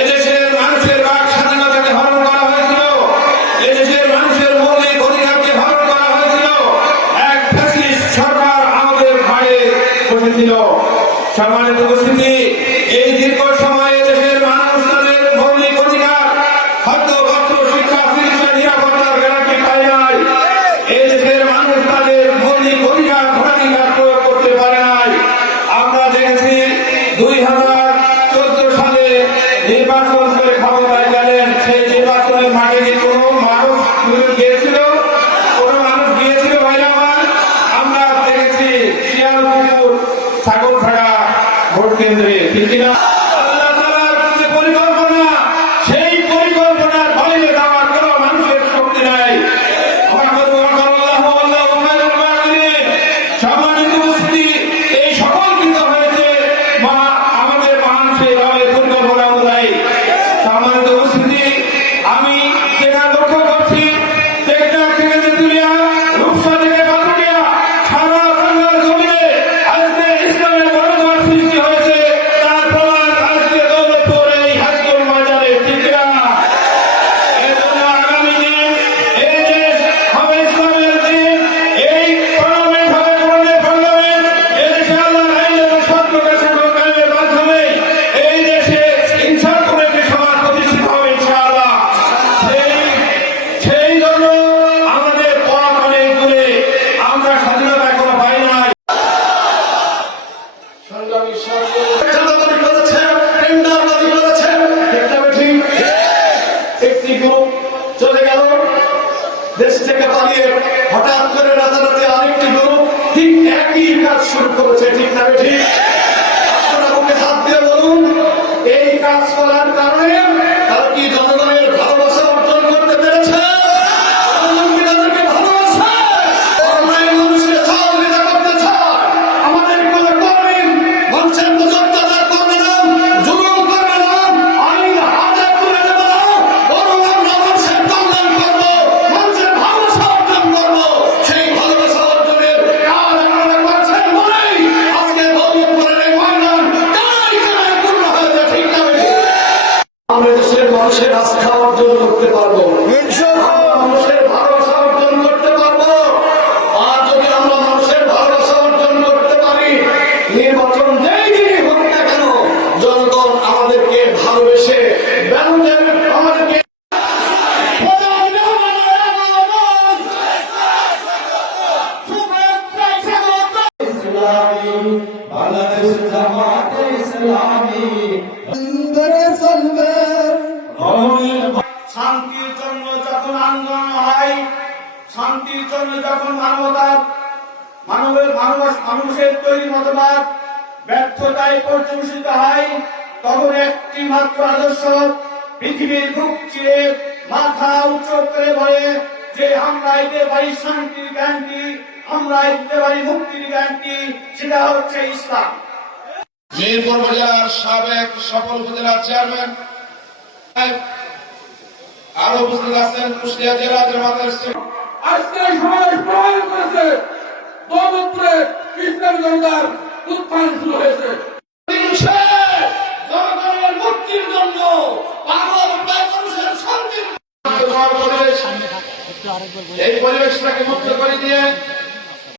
এদেশের মানুষের বাক স্বাধীনতাকে হরণ করা হয়েছিল, এদেশের মানুষের মৌলিক অধিকারকে হরণ করা হয়েছিল। এক ফ্যাসিস্ট সরকার আমাদের ঘাড়ে বসেছিল। সম্মানিত উপস্থিতি, এই দীর্ঘ সময়ে দেশের মানুষ তাদের মৌলিক অধিকার, খাদ্য, বস্ত্র, শিক্ষা, চিকিৎসা, নিরাপত্তার গ্যারান্টি পায় নাই। এই দেশের মানুষ তাদের মৌলিক অধিকার, ভোটাধিকার প্রয়োগ করতে পারে নাই। আমরা দেখেছি 2014 সালে নির্বাচন করে ক্ষমতায় গেলেন। সেই নির্বাচনের মাঠে কি কোনো মানুষ গিয়েছিল? কোনো মানুষ গিয়েছিল? ভাইরা আমার, আমরা দেখেছি শিয়ালপুকুর, ছাগলখাড়া ভোট কেন্দ্রে, ঠিক কিনা? আল্লাহ তাআলার যে পরিকল্পনা, সেই পরিকল্পনার বাইরে যাওয়ার কোনো মানুষের শক্তি নাই। সম্মানিত উপস্থিতি, এই সকল কিছু হয়েছে আমাদের মানুষের পরিকল্পনা অনুযায়ী। সম্মানিত উপস্থিতি, আমি যেটা লক্ষ্য করছি, টেকনাফ থেকে তেঁতুলিয়া, রূপসা থেকে পাথুরিয়া, সারা বাংলার জমিনে আজকে ইসলামের গণতন্ত্র সৃষ্টি হয়েছে। তার প্রমাণ আজকে দৌলতপুর এই হাইস্কুল ময়দানে, ঠিক না? এর জন্য আগামী দিন এই দেশ হবে ইসলামের দিন। এই পার্লামেন্ট হবে কোরআনের পার্লামেন্ট। এদেশে আল্লাহর আইন এবং সৎ লোকের শাসন কায়েমের মাধ্যমে এই দেশে ইনসাফপূর্ণ একটি সমাজ প্রতিষ্ঠিত হবে ইনশাআল্লাহ। সেই জন্য আমাদের পথ অনেক দূরে, আমরা স্বাধীনতা এখনো পাই নাই। সংগ্রামী সরকার করেছেন, টেন্ডার দাবি করেছেন, একটি গ্রুপ চলে গেল দেশ থেকে পালিয়ে, হঠাৎ করে রাতারাতি আরেকটি গ্রুপ ঠিক একই কাজ শুরু করেছে, ঠিক না? ঠিক। আপনারা বুকে হাত দিয়ে বলুন, এই কাজ করার কারণে তারা কি জনগণের ভালোবাসা অর্জন করতে পেরেছে? জনগণ কি তাদেরকে ভালোবাসে? অন্যায় মানুষকে সহযোগিতা করতে চায়। আমাদের কোনো কর্মী মানুষের অত্যাচার করবে না, জুলুম করবে না, আইন হাতে তুলে নেবে না, বরং আমরা মানুষের কল্যাণ করবো, মানুষের ভালোবাসা অর্জন করবো। সেই ভালোবাসা অর্জনের কাজ আপনারা করেছেন বলেই আজকে দৌলতপুরের এই ময়দান কানায় কানায় পূর্ণ হয়েছে, ঠিক না? আমরা দেশের মানুষের আস্থা অর্জন করতে পারবো, আমরা মানুষের ভালোবাসা অর্জন করতে পারবো। আর যদি আমরা মানুষের ভালোবাসা অর্জন করতে পারি, নির্বাচন যেই দিনই হোক না কেন, জনগণ আমাদেরকে ভালোবেসে ব্যালটে আমাদেরকে বাংলাদেশ জামাতে ইসলামী শান্তির জন্য যখন আন্দোলন হয়, শান্তির জন্য যখন মানুষের তৈরি মতবাদ ব্যর্থতায় পর্যবেসিত হয়, তখন একটি মাত্র আদর্শ পৃথিবীর বুক চিরে মাথা উঁচু করে বলে যে আমরা এতে পারি শান্তির গ্যারান্টি, আমরা এতে পারি মুক্তির গ্যারান্টি, সেটা হচ্ছে ইসলাম। মিরপুর জেলার সাবেক সফল উপজেলা চেয়ারম্যান আরো উপস্থিত আছেন কুষ্টিয়া জেলা জামাতের আজকে সমাবেশ প্রমাণ করেছে দৌলতপুরে ইসলামী জনতার উত্থান শুরু হয়েছে। জনগণের মুক্তির জন্য, পাগল প্রায় মানুষের শান্তির এই পরিবেশটাকে মুক্ত করে দিয়ে